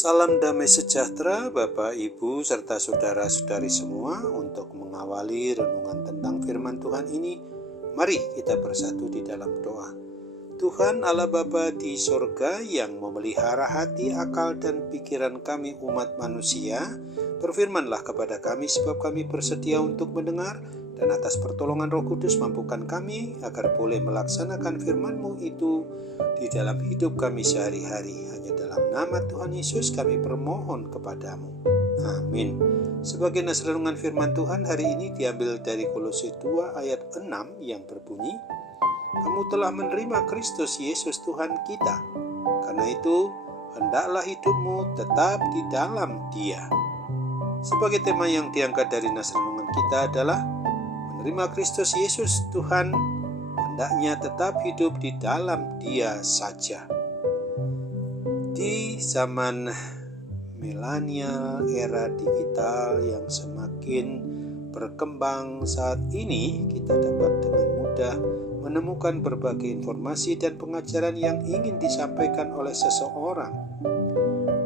Salam damai sejahtera Bapak, Ibu, serta saudara-saudari semua. Untuk mengawali renungan tentang firman Tuhan ini, mari kita bersatu di dalam doa. Tuhan Allah Bapa di sorga yang memelihara hati, akal, dan pikiran kami umat manusia, berfirmanlah kepada kami sebab kami bersedia untuk mendengar, dan atas pertolongan Roh Kudus mampukan kami agar boleh melaksanakan firman-Mu itu di dalam hidup kami sehari-hari. Hanya dalam nama Tuhan Yesus kami bermohon kepadamu. Amin. Sebagai nas renungan firman Tuhan hari ini diambil dari Kolose 2 ayat 6 yang berbunyi, "Kamu telah menerima Kristus Yesus Tuhan kita. Karena itu, hendaklah hidupmu tetap di dalam Dia." Sebagai tema yang diangkat dari nas renungan kita adalah menerima Kristus Yesus Tuhan, hendaknya tetap hidup di dalam Dia saja. Di zaman milenial, era digital yang semakin berkembang saat ini, kita dapat dengan mudah menemukan berbagai informasi dan pengajaran yang ingin disampaikan oleh seseorang.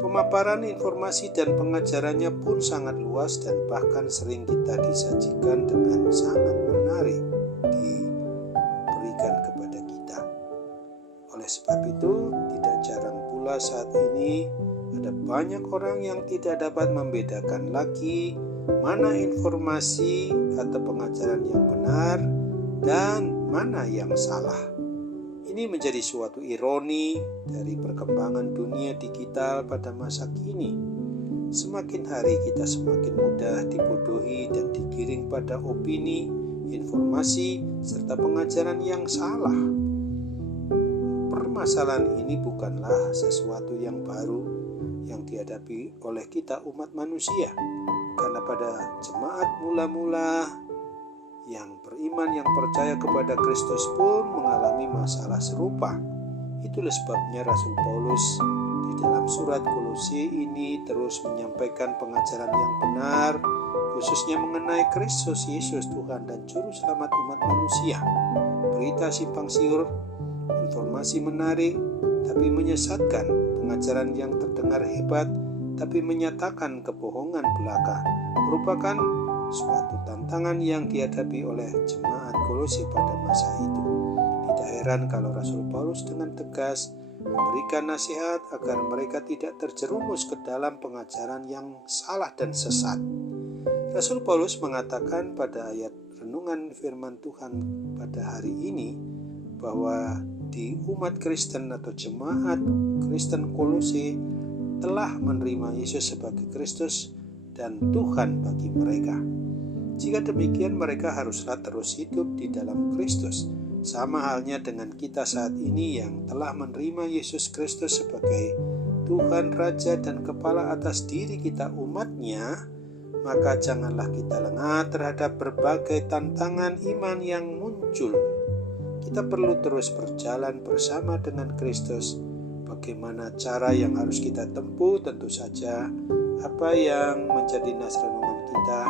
Pemaparan informasi dan pengajarannya pun sangat luas dan bahkan sering kita disajikan dengan sangat menarik diberikan kepada kita. Oleh sebab itu, tidak jarang pula saat ini ada banyak orang yang tidak dapat membedakan lagi mana informasi atau pengajaran yang benar dan mana yang salah. Ini menjadi suatu ironi dari perkembangan dunia digital pada masa kini. Semakin hari kita semakin mudah dibodohi dan digiring pada opini, informasi, serta pengajaran yang salah. Permasalahan ini bukanlah sesuatu yang baru yang dihadapi oleh kita umat manusia, karena pada jemaat mula-mula yang beriman, yang percaya kepada Kristus pun mengalami masalah serupa. Itulah sebabnya Rasul Paulus di dalam surat Kolose ini terus menyampaikan pengajaran yang benar, khususnya mengenai Kristus Yesus Tuhan dan Juru Selamat umat manusia. Berita simpang siur, informasi menarik tapi menyesatkan, pengajaran yang terdengar hebat tapi menyatakan kebohongan belaka, merupakan suatu tantangan yang dihadapi oleh jemaat Kolose pada masa itu. Tidak heran kalau Rasul Paulus dengan tegas memberikan nasihat agar mereka tidak terjerumus ke dalam pengajaran yang salah dan sesat. Rasul Paulus mengatakan pada ayat renungan firman Tuhan pada hari ini bahwa di umat Kristen atau jemaat Kristen Kolose telah menerima Yesus sebagai Kristus dan Tuhan bagi mereka. Jika demikian, mereka haruslah terus hidup di dalam Kristus. Sama halnya dengan kita saat ini yang telah menerima Yesus Kristus sebagai Tuhan, Raja, dan Kepala atas diri kita umatnya, maka janganlah kita lengah terhadap berbagai tantangan iman yang muncul. Kita perlu terus berjalan bersama dengan Kristus. Bagaimana cara yang harus kita tempuh? Tentu saja apa yang menjadi nas renungan kita,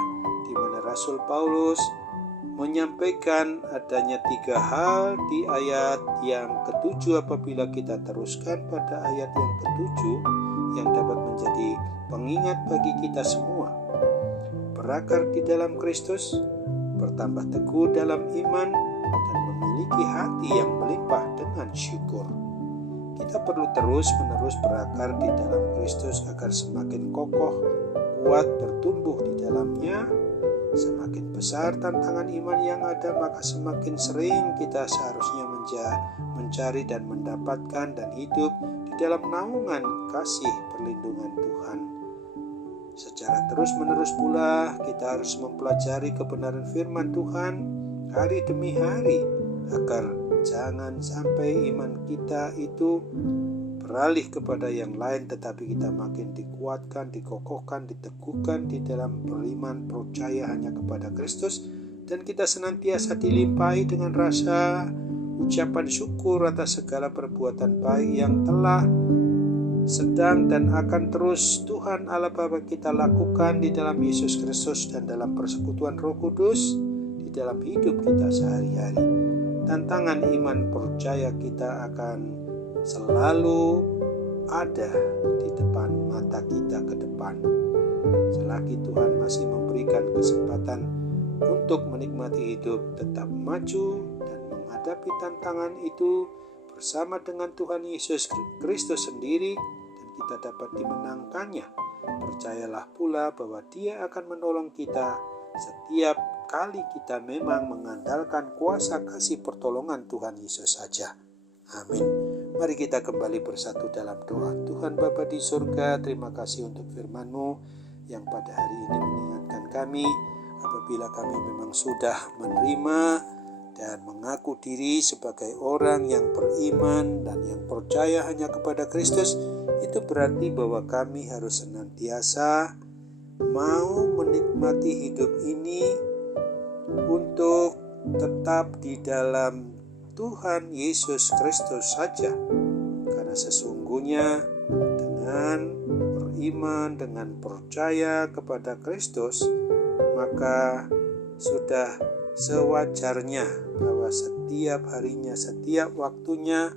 di mana Rasul Paulus menyampaikan adanya 3 hal di ayat yang ke-7. Apabila kita teruskan pada ayat yang ke-7 yang dapat menjadi pengingat bagi kita semua: berakar di dalam Kristus, bertambah teguh dalam iman, dan memiliki hati yang melimpah dengan syukur. Kita perlu terus-menerus berakar di dalam Kristus agar semakin kokoh, kuat, bertumbuh di dalamnya. Semakin besar tantangan iman yang ada, maka semakin sering kita seharusnya mencari dan mendapatkan dan hidup di dalam naungan kasih perlindungan Tuhan. Secara terus-menerus pula kita harus mempelajari kebenaran firman Tuhan hari demi hari, agar jangan sampai iman kita itu beralih kepada yang lain, tetapi kita makin dikuatkan, dikokohkan, diteguhkan di dalam beriman, percaya hanya kepada Kristus, dan kita senantiasa dilimpahi dengan rasa ucapan syukur atas segala perbuatan baik yang telah, sedang, dan akan terus Tuhan Allah Bapa kita lakukan di dalam Yesus Kristus dan dalam persekutuan Roh Kudus di dalam hidup kita sehari-hari. Tantangan iman percaya kita akan selalu ada di depan mata mata kita ke depan. Selagi Tuhan masih memberikan kesempatan untuk menikmati hidup, tetap maju dan menghadapi tantangan itu bersama dengan Tuhan Yesus Kristus sendiri, dan kita dapat dimenangkannya. Percayalah pula bahwa Dia akan menolong kita setiap kali kita memang mengandalkan kuasa kasih pertolongan Tuhan Yesus saja. Amin. Mari kita kembali bersatu dalam doa. Tuhan Bapa di surga, terima kasih untuk firman-Mu yang pada hari ini mengingatkan kami apabila kami memang sudah menerima dan mengaku diri sebagai orang yang beriman dan yang percaya hanya kepada Kristus. Itu berarti bahwa kami harus senantiasa mau menikmati hidup ini untuk tetap di dalam Tuhan Yesus Kristus saja. Karena sesungguhnya dengan beriman, dengan percaya kepada Kristus, maka sudah sewajarnya bahwa setiap harinya, setiap waktunya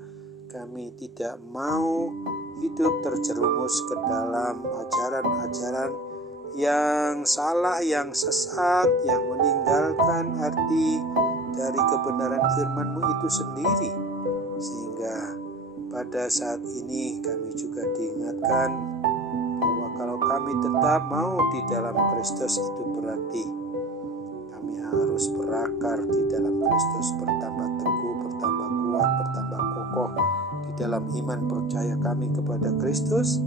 kami tidak mau hidup terjerumus ke dalam ajaran-ajaran yang salah, yang sesat, yang meninggalkan arti dari kebenaran firman-Mu itu sendiri. Sehingga pada saat ini kami juga diingatkan bahwa kalau kami tetap mau di dalam Kristus, itu berarti kami harus berakar di dalam Kristus, bertambah teguh, bertambah kuat, bertambah kokoh di dalam iman percaya kami kepada Kristus,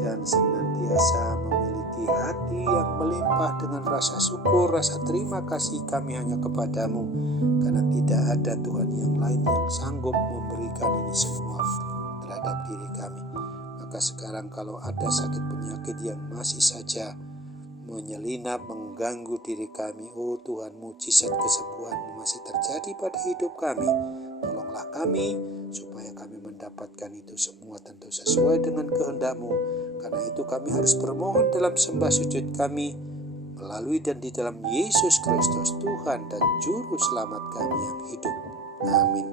dan senantiasa memiliki hati yang melimpah dengan rasa syukur, rasa terima kasih kami hanya kepadamu, karena tidak ada Tuhan yang lain yang sanggup memberikan ini semua terhadap diri kami. Maka sekarang kalau ada sakit penyakit yang masih saja menyelinap, mengganggu diri kami, oh Tuhan, mujizat kesembuhan masih terjadi pada hidup kami. Tolonglah kami supaya kami mendapatkan itu semua tentu sesuai dengan kehendak-Mu. Karena itu kami harus bermohon dalam sembah sujud kami melalui dan di dalam Yesus Kristus, Tuhan dan Juru Selamat kami yang hidup. Amin.